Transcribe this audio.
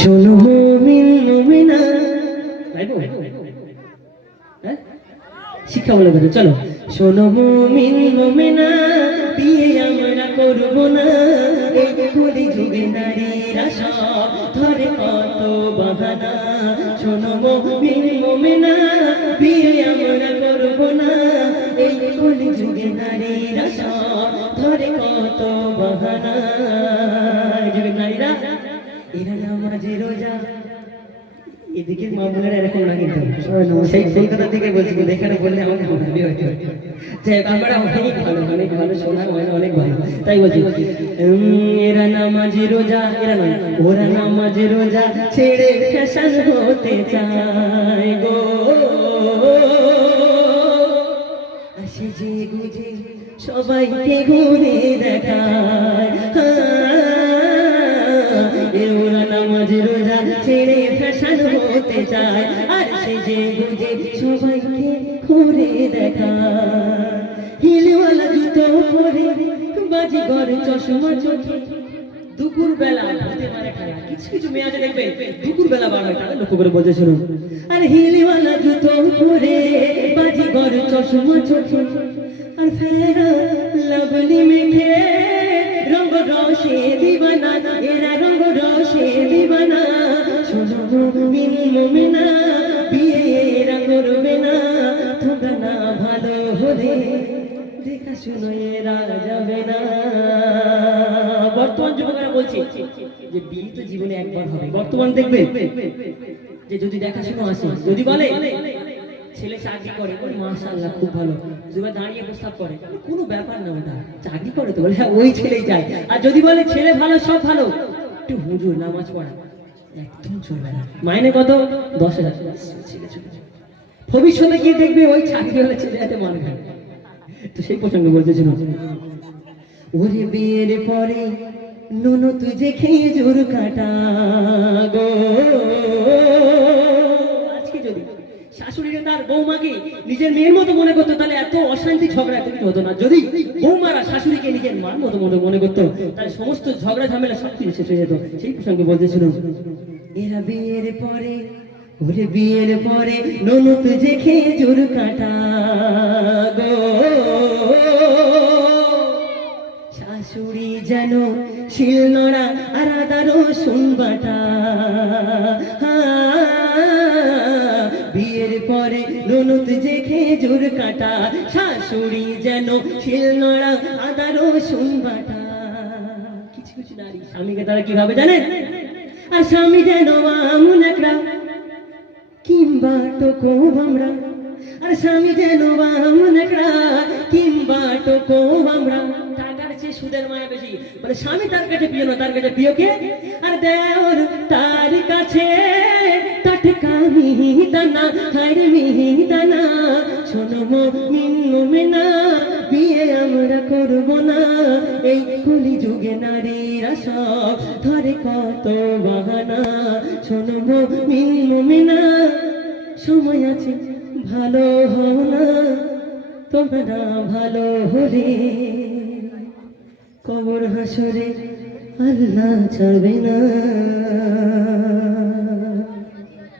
শোনো মুমিন মুমিনা, শিক্ষা বলে দেবে। চলো, শোনো মুমিন মুমিনা, বিয়ে আমরা করব না, এই কলি যুগে নারীরা সব ধরে কত বাহানা। শোনো মুমিন মুমিনা, বিয়ে আমরা করব না, এই কলি যুগে নারীরা সব ধরে কত বাহানা। এই যুগের নারীরা এরা নামাজে রোজা, এদিকে মা বোনেরা এরকম না, কিন্তু সেই কলকাতা থেকে বলছি, এখানে বললে আমাকে ভাবি হয়তো আমরা অনেক ভালো, অনেক ভালো, শোনা হয় অনেক ভালো, তাই বলছি এরা নামাজে রোজা, এরা নয় ওরা নামাজে রোজা ছেড়ে ফ্যাশন হতে চায় গো, আসে যে গুজে সবাইকে ঘুরে দেখায়। ওরা নামাজ রোজা ছেড়ে ফ্যাশন হতে চায়, আর সে যে বুঝে সবাইকে ঘুরে দেখায়। হিলওয়ালা জুতো পরে, বাজিগর চশমা চোখে, দুপুর বেলা হতে পারে খায়। কিছু কিছু মেয়ে আছে দেখবে দুপুর বেলা বার হয়, তাহলে লক্ষ্য করে বলছে শুনুন। আর হিলওয়ালা জুতো পরে, বাজিগর চশমা চোখে, আর ফেরা লাভলি মেখে রঙ রসে দিবানা, এরা রঙ রসে দিবানা। শোনো মুমিন মুমিনা, বিয়ে এরা করবে না, তোমরা না ভালো হলে দেখা শুনো এরা যাবে না। বর্তমান যুবকেরা বলছে যে বিয়ে তো জীবনে একবার হবে। বর্তমান দেখবে যে যদি দেখাশুনো আসে, যদি বলে ছেলে চাকরি করে, মাশাআল্লাহ খুব ভালো, যদি দাঁড়িয়ে প্রস্তাব করে কোনো ব্যাপার না, ওটা চাকরি করে তো বলে হ্যাঁ ওই ছেলেই যায়। আর যদি বলে ছেলে ভালো সব ভালো, একটু হুজুর নামাজ পড়া, একদম চলবে না, মাইনে কত 10,000, ছেলে চলে যায়। ভবিষ্যতে গিয়ে দেখবে ওই চাকরি হলে ছেলে হাতে মান খায়। তো সেই প্রসঙ্গে বলতেছিল, ওরে বিয়ের পরে নুনু তুই যে খেয়ে জোর কাটা গো, আজকে যদি শাশুড়িরা তার বৌমাকে নিজের মেয়ের মতো মনে করতো, তাহলে এত অশান্তি ঝগড়া এত কিছু হতো না। যদি বৌমারা শাশুড়িকে নিজের মার মতো মনে করতো, তাহলে সমস্ত ঝগড়া ঝামেলা সব কিছু শেষ হয়ে যেত। সেই প্রসঙ্গে বলতেছিল, এরা বিয়ের পরে, ওরে বিয়ের পরে নুনু তুই খেয়ে জোর কাটা গো, শাশুড়ি যেন শিলনোড়া আর আদা রসুন বাটা। বিয়ের পরে ননদ যে খেজুর কাটা, শাশুড়ি যেন শিলনোড়া আদা রসুন বাটা। কিছু কিছু নারী স্বামীকে তারা কিভাবে জানেন, আর স্বামী যেন আমুন একটা কিংবা টোকো আমরা, আর স্বামী যেন আমুন একটা কিংবা টোকো আমরা। টাকার চেয়ে সুদের মায়া বেশি, মানে স্বামী তার কাছে প্রিয় না, তার কাছে প্রিয় কে, আর দেওর তার কাছে টাটকা মিহিদানা, হায় মিহিদানা। শোনো মুমিন মুমিনা, বিয়ে আমরা করব না, এই কলি যুগে নারীরা সব ধরে কত বাহানা। শোনো মুমিন মুমিনা, সময় আছে ভালো হও না, তোমরা ভালো হলে কবর হাসরে আল্লাহ ছাড়বে না।